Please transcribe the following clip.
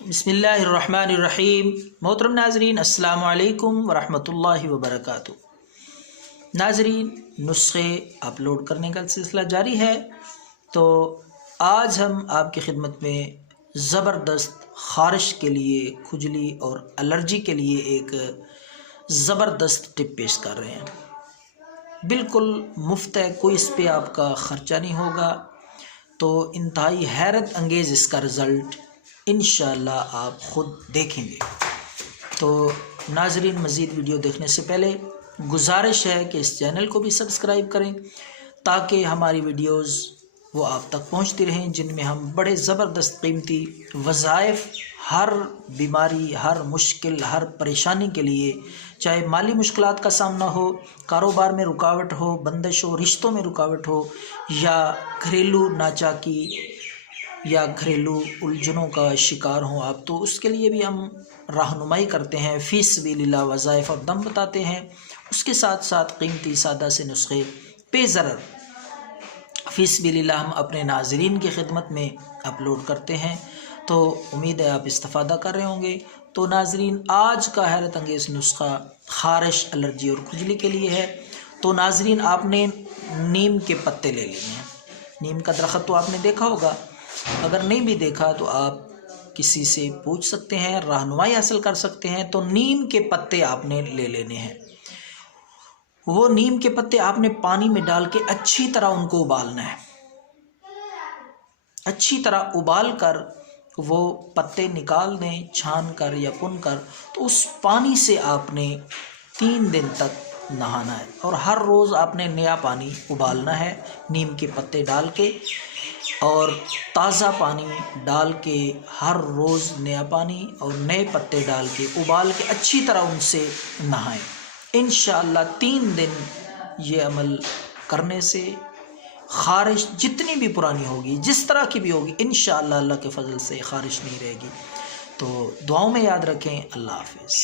بسم اللہ الرحمن الرحیم۔ محترم ناظرین السلام علیکم ورحمۃ وبرکاتہ۔ ناظرین، نسخے اپلوڈ کرنے کا سلسلہ جاری ہے، تو آج ہم آپ کی خدمت میں زبردست خارش کے لیے، کھجلی اور الرجی کے لیے ایک زبردست ٹپ پیش کر رہے ہیں۔ بالکل مفت ہے، کوئی اس پہ آپ کا خرچہ نہیں ہوگا، تو انتہائی حیرت انگیز اس کا رزلٹ انشاءاللہ آپ خود دیکھیں گے۔ تو ناظرین، مزید ویڈیو دیکھنے سے پہلے گزارش ہے کہ اس چینل کو بھی سبسکرائب کریں تاکہ ہماری ویڈیوز وہ آپ تک پہنچتی رہیں، جن میں ہم بڑے زبردست قیمتی وظائف، ہر بیماری، ہر مشکل، ہر پریشانی کے لیے، چاہے مالی مشکلات کا سامنا ہو، کاروبار میں رکاوٹ ہو، بندش ہو، رشتوں میں رکاوٹ ہو، یا گھریلو ناچاکی یا گھریلو الجھنوں کا شکار ہوں آپ، تو اس کے لیے بھی ہم رہنمائی کرتے ہیں، فی سبیل اللہ وظائف اور دم بتاتے ہیں۔ اس کے ساتھ ساتھ قیمتی سادہ سے نسخے بے ضرر فی سبیل اللہ ہم اپنے ناظرین کی خدمت میں اپلوڈ کرتے ہیں، تو امید ہے آپ استفادہ کر رہے ہوں گے۔ تو ناظرین، آج کا حیرت انگیز نسخہ خارش، الرجی اور کھجلی کے لیے ہے۔ تو ناظرین، آپ نے نیم کے پتے لے لیے ہیں۔ نیم کا درخت تو آپ نے دیکھا ہوگا، اگر نہیں بھی دیکھا تو آپ کسی سے پوچھ سکتے ہیں، رہنمائی حاصل کر سکتے ہیں۔ تو نیم کے پتے آپ نے لے لینے ہیں۔ وہ نیم کے پتے آپ نے پانی میں ڈال کے اچھی طرح ان کو ابالنا ہے۔ اچھی طرح ابال کر وہ پتے نکال دیں، چھان کر یا پن کر۔ تو اس پانی سے آپ نے 3 دن تک نہانا ہے، اور ہر روز آپ نے نیا پانی ابالنا ہے نیم کے پتے ڈال کے، اور تازہ پانی ڈال کے ہر روز نیا پانی اور نئے پتے ڈال کے ابال کے اچھی طرح ان سے نہائیں۔ انشاءاللہ 3 دن یہ عمل کرنے سے خارش جتنی بھی پرانی ہوگی، جس طرح کی بھی ہوگی، انشاءاللہ اللہ کے فضل سے خارش نہیں رہے گی۔ تو دعاؤں میں یاد رکھیں۔ اللہ حافظ۔